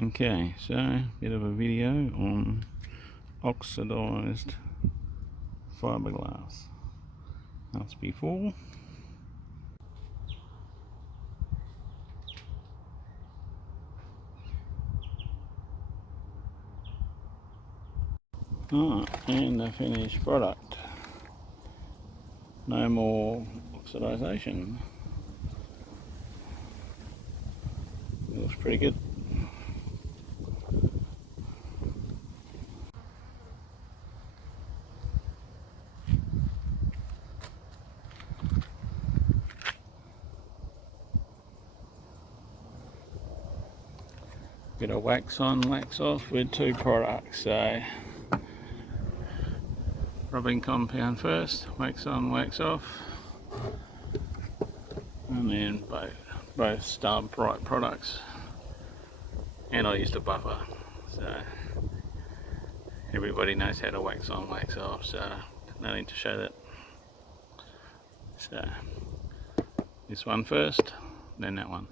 Okay, so a bit of a video on oxidized fiberglass. That's before. And the finished product. No more oxidization. It looks pretty good. Bit of wax on, wax off with two products. So rubbing compound first, wax on, wax off, and then both Starbrite products. And I used a buffer, so everybody knows how to wax on, wax off, so no need to show that. So this one first, then that one.